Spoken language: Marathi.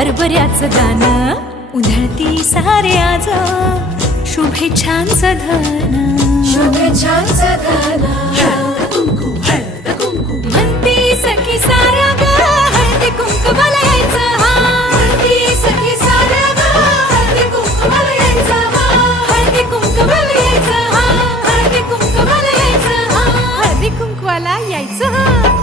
हरभऱ्याचं दाणं उधळती सारे आज शुभेच्छांचं धन शुभेच्छांचं धन म्हणती सखी सारा ग हळदी कुंकवाला यायचं हा म्हणती सखी साऱ्या ग हळदी कुंकवाला यायचं हा हळदी कुंकवाला यायचं हा हळदी कुंकवाला यायचं हा हळदी कुंकवाला यायचं हा